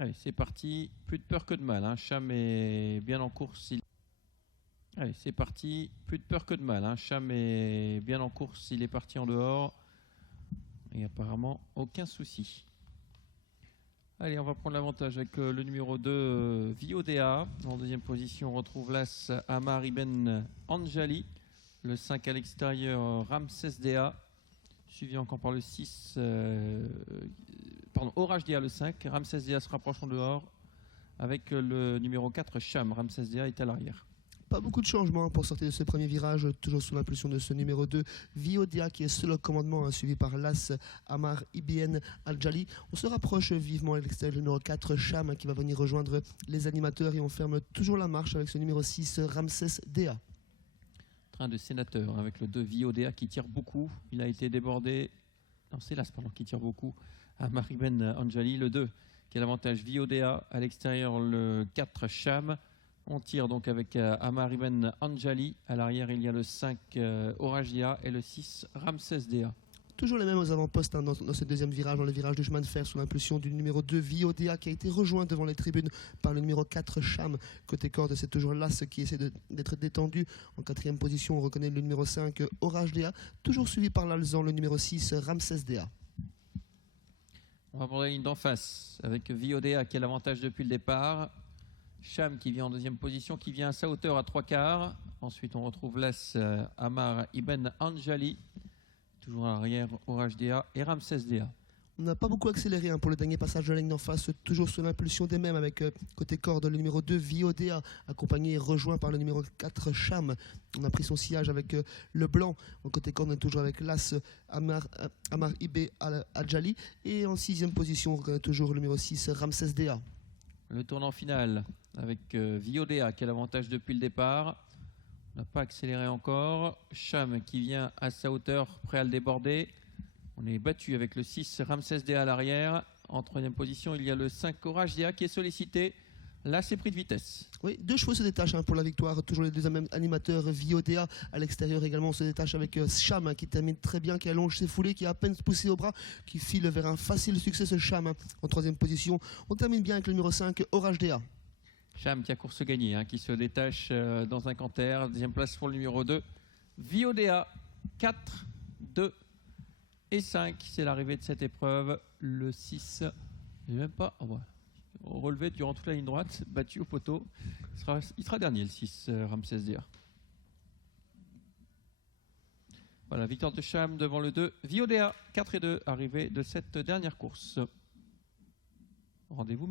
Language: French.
Allez, c'est parti. Plus de peur que de mal. Cham est bien en course. Allez, c'est parti. Plus de peur que de mal. Cham est bien en course. Il est parti en dehors. Et apparemment, aucun souci. Allez, on va prendre l'avantage avec le numéro 2, Viodea. En deuxième position, on retrouve l'As Amar Ibn Anjali. Le 5 à l'extérieur, Ramses Dea. Suivi encore par le 6, Orage Dea, le 5. Ramses Dea se rapproche en dehors avec le numéro 4, Cham. Ramses Dea est à l'arrière. Pas beaucoup de changements pour sortir de ce premier virage, toujours sous l'impulsion de ce numéro 2, Viodea, qui est seul au commandement, suivi par l'As Amar Ibn Al-Jali. On se rapproche vivement à l'extérieur du numéro 4, Cham, qui va venir rejoindre les animateurs, et on ferme toujours la marche avec ce numéro 6, Ramses Dea. Train de sénateur avec le 2, Viodea, qui tire beaucoup. Il a été débordé. Non, c'est l'As, pardon, qui tire beaucoup. Amar Ibn Anjali, le 2, qui a l'avantage Viodea. À l'extérieur, le 4, Cham. On tire donc avec Amar Ibn Anjali. À l'arrière, il y a le 5, Orage Dea, et le 6, Ramses Dea. Toujours les mêmes aux avant-postes dans ce deuxième virage, dans le virage du chemin de fer, sous l'impulsion du numéro 2, Viodea, qui a été rejoint devant les tribunes par le numéro 4, Cham. Côté corde, c'est toujours l'As qui essaie d'être détendu. En quatrième position, on reconnaît le numéro 5, Orage Dea, toujours suivi par l'Alzan, le numéro 6, Ramses Dea. On va prendre la ligne d'en face avec Viodea qui a l'avantage depuis le départ. Cham qui vient en deuxième position, qui vient à sa hauteur à 3/4. Ensuite, on retrouve l'As Amar Ibn Anjali. Toujours à l'arrière, Orage Dea et Ramses Dea. On n'a pas beaucoup accéléré pour le dernier passage de la ligne d'en face, toujours sous l'impulsion des mêmes, avec côté corde le numéro 2, Viodea, accompagné et rejoint par le numéro 4, Cham. On a pris son sillage avec le blanc. En côté corde, on est toujours avec l'As Amar Ibn Al-Jali. Et en sixième position, on reconnaît toujours le numéro 6, Ramses Dea. Le tournant final avec Viodea qui a l'avantage depuis le départ. On n'a pas accéléré encore. Cham qui vient à sa hauteur, prêt à le déborder. On est battu avec le 6, Ramses Dea à l'arrière. En troisième position, il y a le 5, Orage Dea qui est sollicité. Là, c'est pris de vitesse. Oui, 2 chevaux se détachent pour la victoire. Toujours les deux animateurs. Viodea à l'extérieur également, on se détache avec Cham qui termine très bien, qui allonge ses foulées, qui a à peine poussé au bras, qui file vers un facile succès, ce Cham. En troisième position, on termine bien avec le numéro 5, Orage Dea. Cham qui a course gagnée, qui se détache dans un canter. Deuxième place pour le numéro 2. Viodea, 4, 2 et 5. C'est l'arrivée de cette épreuve. Le 6, je même pas... Oh, ouais. Relevé durant toute la ligne droite, battu au poteau. Il sera dernier, le 6, Ramses Dea. Voilà, victoire de Cham devant le 2. Viodea, 4 et 2, arrivée de cette dernière course. Rendez-vous.